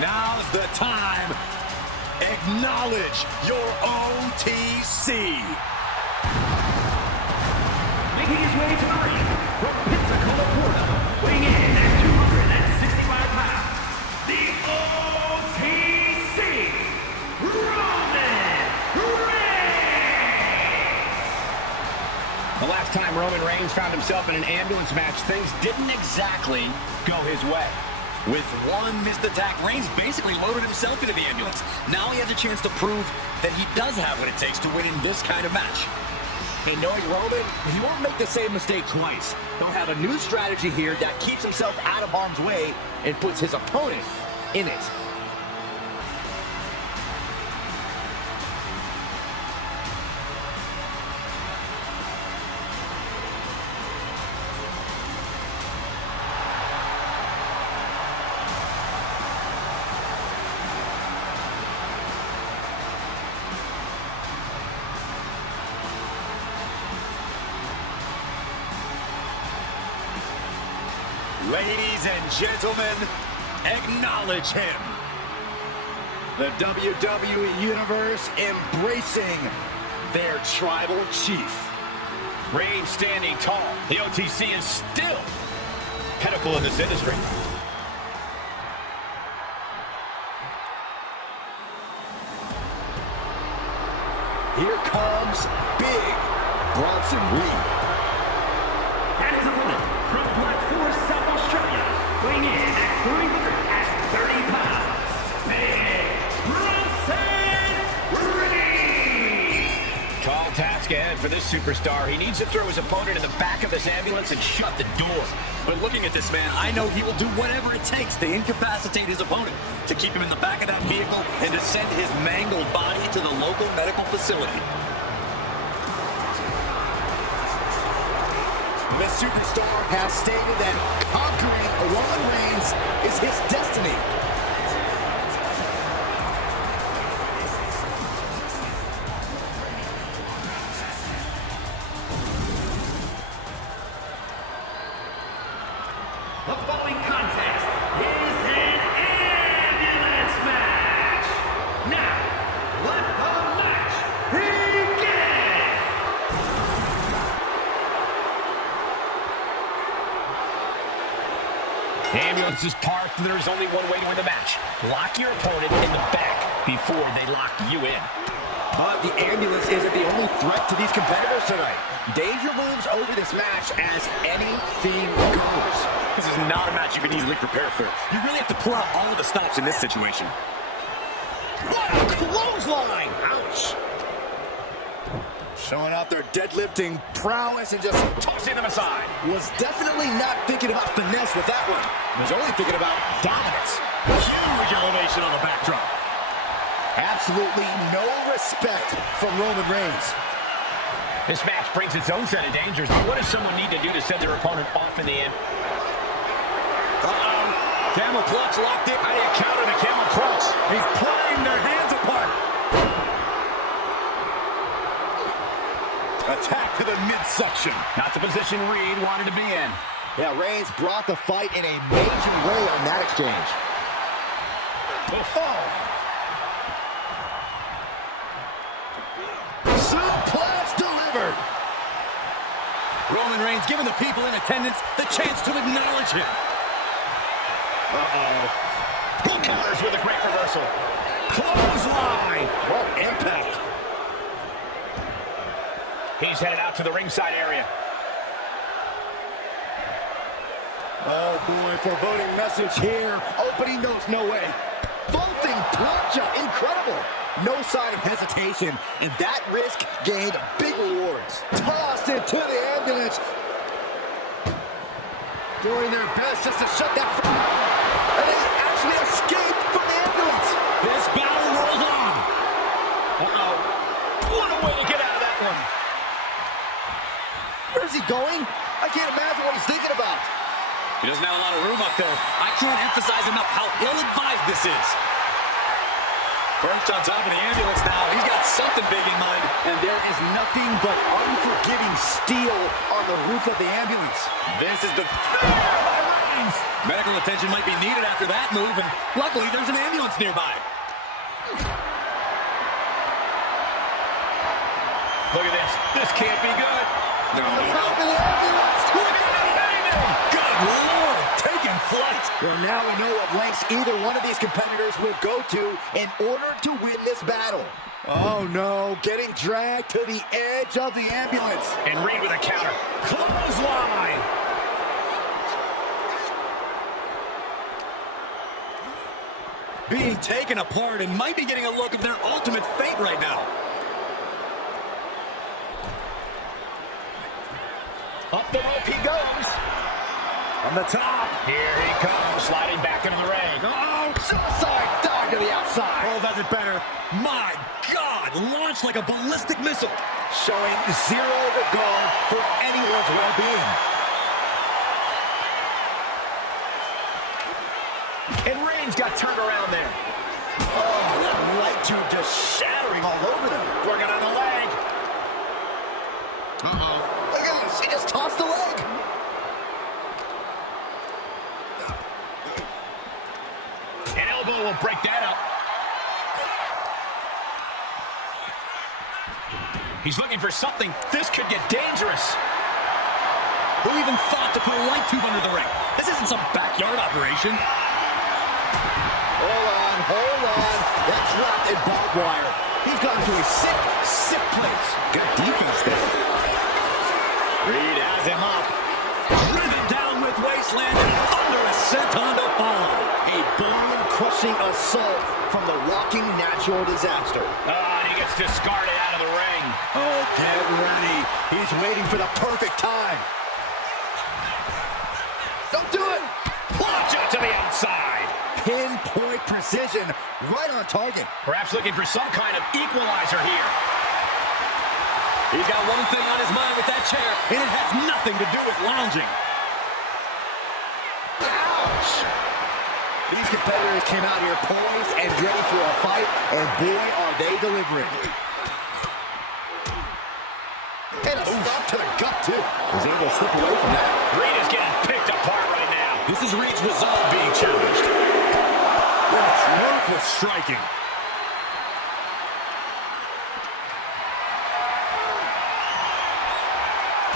Now's the time. Acknowledge your OTC. Making his way to the ring from Pensacola, Florida, weighing in at 265 pounds, the OTC, Roman Reigns! The last time Roman Reigns found himself in an ambulance match, things didn't exactly go his way. With one missed attack, Reigns basically loaded himself into the ambulance. Now he has a chance to prove that he does have what it takes to win in this kind of match. And knowing Roman, he won't make the same mistake twice. He'll have a new strategy here that keeps himself out of harm's way and puts his opponent in it. Ladies and gentlemen, acknowledge him. The WWE Universe embracing their tribal chief. Reigns standing tall. The OTC is still pinnacle in this industry. Here comes Big Bronson Reed. And his opponent from Black Forest, South Australia, weighing in at 330 pounds, Big Bronson Reed! Tall task ahead for this superstar. He needs to throw his opponent in the back of this ambulance and shut the door. But looking at this man, I know he will do whatever it takes to incapacitate his opponent, to keep him in the back of that vehicle and to send his mangled body to the local medical facility. The superstar has stated that conquering Roman Reigns is his destiny. The following contest is an ambulance match. Now, let the match begin! The ambulance is parked, and there's only one way to win the match. Lock your opponent in the back before they lock you in. But the ambulance isn't the only threat to these competitors tonight. Danger looms over this match as anything goes. This is not a match you can easily prepare for. You really have to pull out all of the stops in this situation. What a clothesline! Ouch! Showing off their deadlifting prowess and just Tossing them aside. was definitely not thinking about finesse with that one. He was only thinking about dominance. Huge elevation on the backdrop. Absolutely no respect from Roman Reigns. This match brings its own set of dangers. But what does someone need to do to send their opponent off in the end? Camel clutch locked in. How do you counter the camel clutch? He's playing their hands apart. Attack to the midsection. Not the position Reed wanted to be in. Yeah, Reigns brought the fight in a major way on that exchange. Oh. Suplex delivered. Roman Reigns giving the people in attendance the chance to acknowledge him. He counters with a great reversal. Clothesline. What impact. He's headed out to the ringside area. Oh boy, foreboding message here. Opening goes no way. Vaulting plancha, incredible. No sign of hesitation, and that risk gained big rewards. Tossed into the ambulance. Doing their best just to shut that. And they actually escaped from the ambulance. This battle rolls on. Uh-oh. What a way to get out of that one. Where's he going? I can't imagine what he's thinking about. He doesn't have a lot of room up there. I can't emphasize enough how ill-advised this is. Perched on top of the ambulance now. He's got something big in mind. And there is nothing but unforgiving steel on the roof of the ambulance. This is the... Reigns. Medical attention might be needed after that move, and luckily there's an ambulance nearby. Look at this. This can't be good. No. Good Lord, taking flight. Well, now we know what lengths either one of these competitors will go to in order to win this battle. Oh no, getting dragged to the edge of the ambulance. And Reed with a counter. Clothesline. Being taken apart and might be getting a look of their ultimate fate right now. Up the rope he goes. From the top. Here he comes, sliding back into the ring. Oh, suicide dive to the outside. Oh, does it better. My God, launched like a ballistic missile. Showing zero regard for anyone's well-being. And Reigns got turned around there. Oh, light tube just shattering all over them. Working on the leg. Uh-oh. Look at this. He just tossed the leg. An elbow will break that up. He's looking for something. This could get dangerous. Who even thought to put a light tube under the ring? This isn't some backyard operation. Hold on. That's wrapped in barbed wire. He's gone to a sick place. Good defense there. Reed has him up. Driven down with wasteland and under a senton to follow. A bone-crushing assault from the walking natural disaster. He gets discarded out of the ring. Oh, get ready. He's waiting for the perfect time. Don't do it. Launch it to the outside. Pinpoint precision, right on target. Perhaps looking for some kind of equalizer here. He's got one thing on his mind with that chair, and it has nothing to do with lounging. Ouch! These competitors came out here poised and ready for a fight, and boy, are they delivering. And a stop to the gut, too. Was able to slip away from that. Reed is getting picked apart right now. This is Reed's resolve being challenged. Ruthless striking.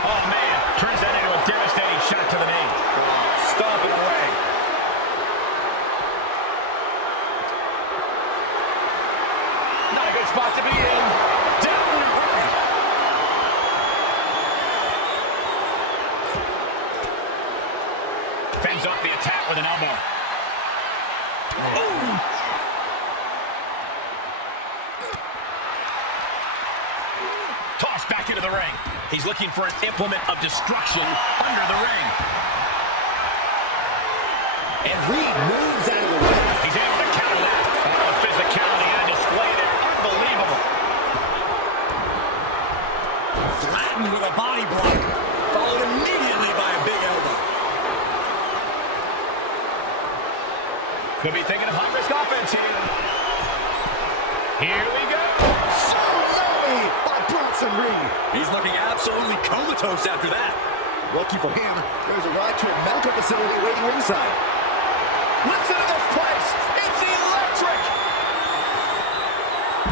Oh, man. Turns that into a devastating shot to the knee. Stomping away. Not a good spot to be in. Down and away. Fends off the attack with an elbow. Oh. Tossed back into the ring. He's looking for an implement of destruction under the ring. And Reed moves out of the way. He's able to counter that. Oh, the physicality on display there. Unbelievable. Flattened with a body block, followed immediately by a big elbow. Could be thinking of high-risk offense here. Here we go. Tsunami by Bronson Reed. He's looking absolutely comatose after that. Lucky for him, there's a ride to a medical facility waiting ringside. Listen to this place. It's electric.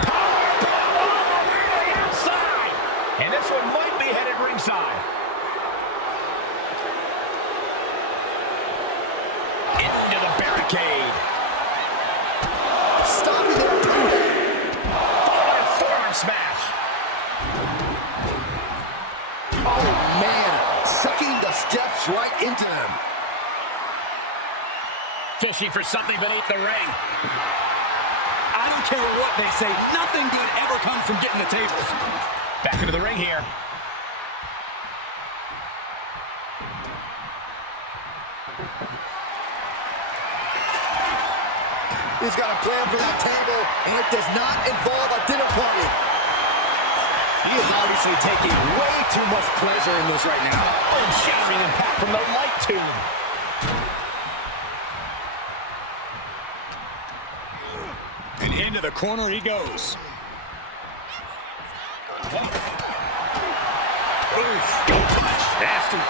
Powerbomb all the way to the outside. And this one might be headed ringside. Into the barricade. Stopping their opponent. Forward forearm smash. Oh, man. Sucking the steps right into them. Fishing for something beneath the ring. I don't care what they say, nothing good ever comes from getting the tables. Back into the ring here. He's got a plan for that table, and it does not involve a dinner party. He is obviously taking way too much pleasure in this right now. Earth-shattering impact from the light tube. And into the corner he goes. Oof, go punch. Nasty.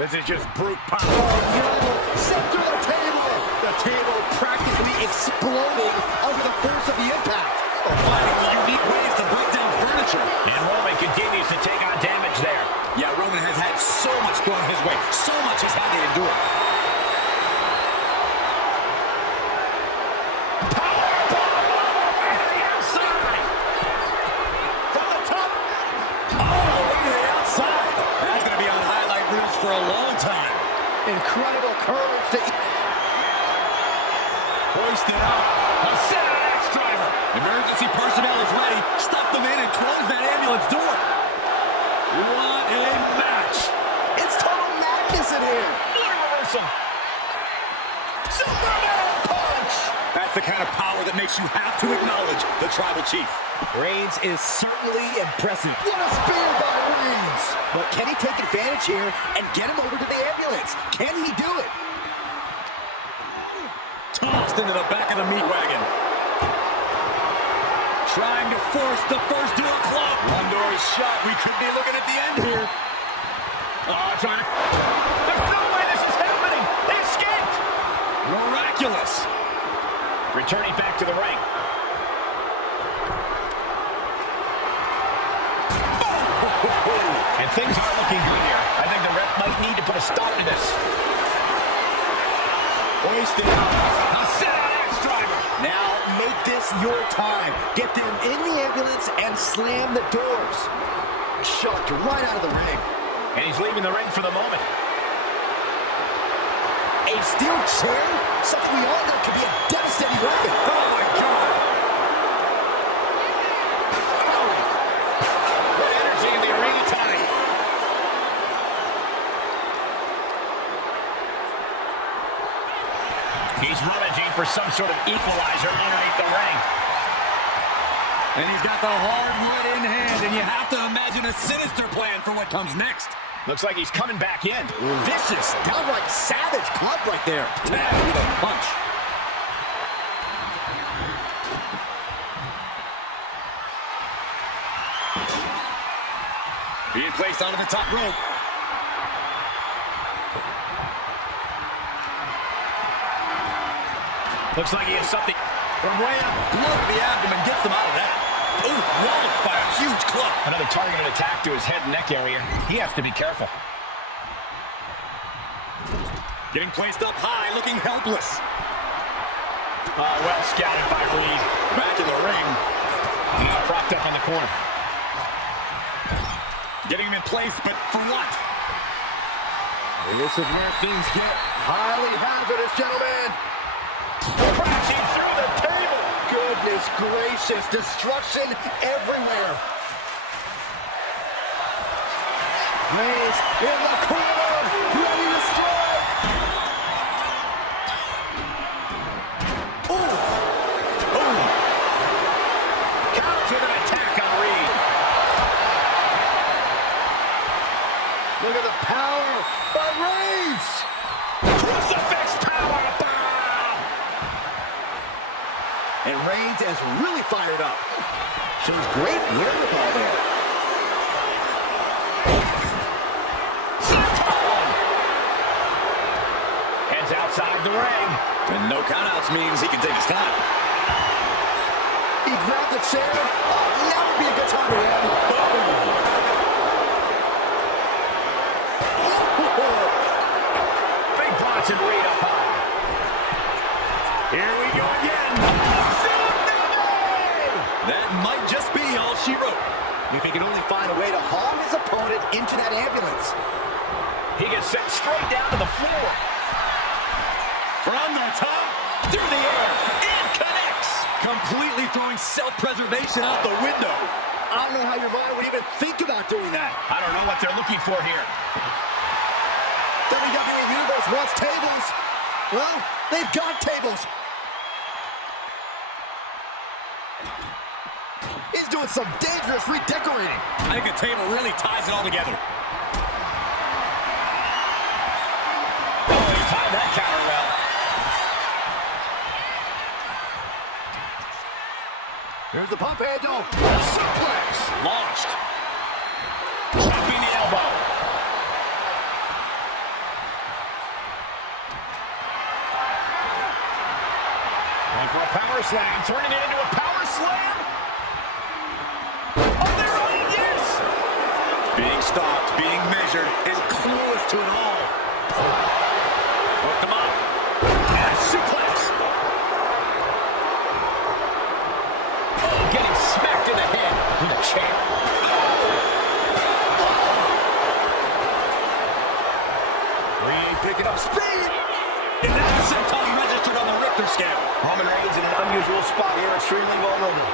This is just brute power. Oh, set through the table. The table practically exploding under the force of the impact. Finding unique ways to break down furniture. And Roman continues to take on damage there. Yeah, Roman has had so much thrown his way. So much has had to endure. For a long time. Incredible courage to Hoisted up. A set axe driver. Emergency personnel is ready. Stuff them in and close that ambulance door. What a match. It's total madness in here. What a reversal. Superman punch. That's the kind of power that makes you have to acknowledge the tribal chief. Reigns is certainly impressive. What a spear by Reigns! But can he take advantage here and get him over to the ambulance? Can he do it? Tossed into the back of the meat wagon. Trying to force the first door closed. One door is shut. We could be looking at the end here. Oh, trying to... There's no way this is happening. They escaped. Miraculous. Returning back to the ring. And things aren't looking good here. I think the ref might need to put a stop to this. Hoisted out. A set-out axe driver. Now make this your time. Get them in the ambulance and slam the doors. Shoved right out of the ring. And he's leaving the ring for the moment. A steel chair? Something we all know could be a devastating weapon. Oh, my God. He's rummaging for some sort of equalizer underneath the ring. And he's got the hardwood in hand, and you have to imagine a sinister plan for what comes next. Looks like he's coming back in. Vicious, downright savage club right there. Tag with a punch. Being placed onto the top rope. Looks like he has something From way up, blow to the abdomen gets them out of that. Ooh, walloped by a huge club. Another targeted attack to his head and neck area. He has to be careful. Getting placed up high, looking helpless. Well scouted by Reed. Back in the ring. Propped up on the corner. Getting him in place, but for what? This is where things get highly hazardous, gentlemen. Crashing through the table. Goodness gracious, destruction everywhere. Reigns in the corner, ready to strike. Ooh. Boom. Counts with an attack on Reed. Look at the power by Reigns. Crucifix power bomb. And Reigns is really fired up. Shows great wherewithal there. Heads outside the ring. And no countouts means he can take his time. He grabbed the chair. Oh, now would be a good time to win. Big Bronson Reed up high. Here we go again. That might just be all she wrote. If he can only find a way to haul his opponent into that ambulance. He gets sent straight down to the floor. From the top, through the air, it connects. Completely throwing self-preservation out the window. I don't know how your mind would even think about doing that. I don't know what they're looking for here. WWE Universe wants tables. Well, they've got tables. He's doing some dangerous redecorating. I think a table really ties it all together. Oh, he timed that counter well. Here's the pump handle. Suplex. Launched. Chopping the elbow. Going for a power slam, turning it into a power slam. Oh, they're right, yes! Being stopped, being measured, and close to it all. Hooked him up. And suplex. Oh, getting smacked in the head with a chair. Picking up speed. And that senton registered on the Richter scale. Roman Reigns in an unusual spot here, extremely vulnerable.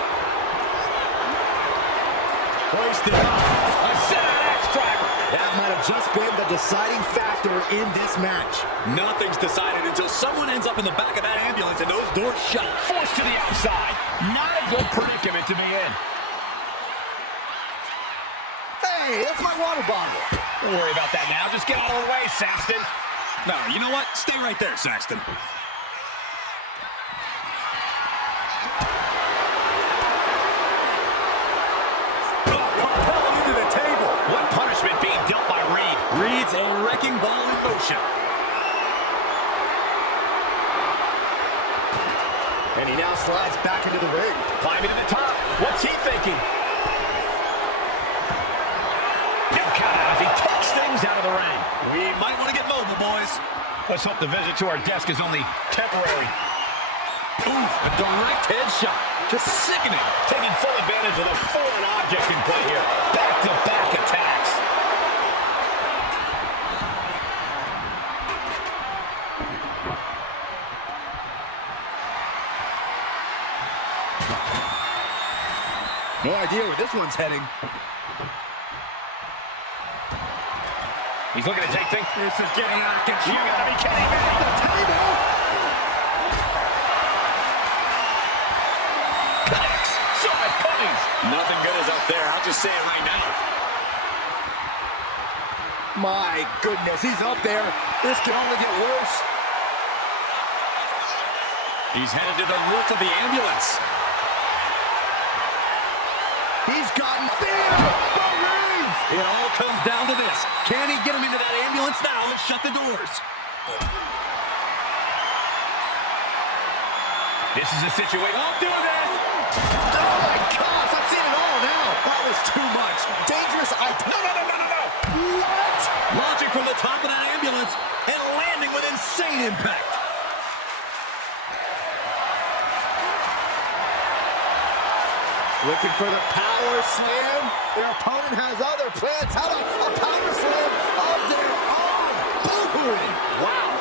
Hoisted up. A set axe driver. That might have just been the deciding factor in this match. Nothing's decided until someone ends up in the back of that ambulance and those doors shut. Forced to the outside. Not a good predicament to be in. Hey, that's my water bottle. Don't worry about that now. Just get out of the way, Saxton. No, you know what? Stay right there, Saxton. Propelling into the table. What punishment being dealt by Reed? Reed's a wrecking ball in motion. And he now slides back into the ring. Climbing to the top. What's he thinking? Big count out as he takes things out of the ring. We might want to get mobile, boys. Let's hope the visit to our desk is only temporary. Ooh, a direct headshot. Just sickening. Taking full advantage of the foreign object in play here. Back-to-back attacks. No idea where this one's heading. He's looking to take things. This is getting out of control. You gotta be kidding me. The table. Connects. Side cuttings. Nothing good is up there. I'll just say it right now. My goodness, he's up there. This can only get worse. He's headed to the roof of the ambulance. He's gotten there. The Reigns. It all comes down to this. Can he get him into that ambulance now and shut the doors? This is a situation. I'll do this. Oh my gosh, I've seen it all now. That was too much. Dangerous. No. What? Launching from the top of that ambulance and landing with insane impact. Looking for the power slam. Their opponent has other plans. How about a power slam of their own? Boom! Wow.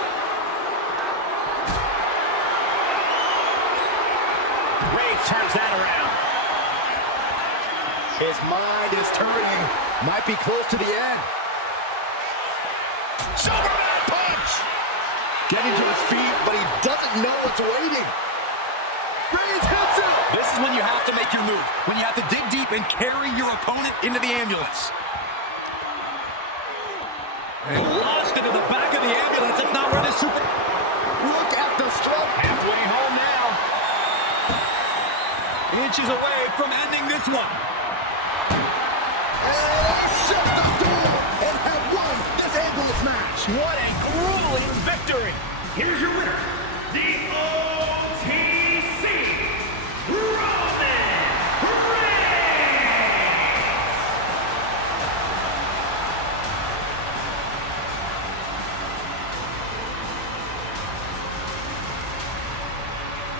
Reigns turns that around. His mind is turning. Might be close to the end. Superman punch. Getting to his feet, but he doesn't know what's waiting. Reigns hits it. This is when you have to make your move. When you have to dig deep and carry your opponent into the ambulance. And launched into the back of the ambulance. It's not where the super... Look at the stroke. Halfway home now. Inches away from ending this one.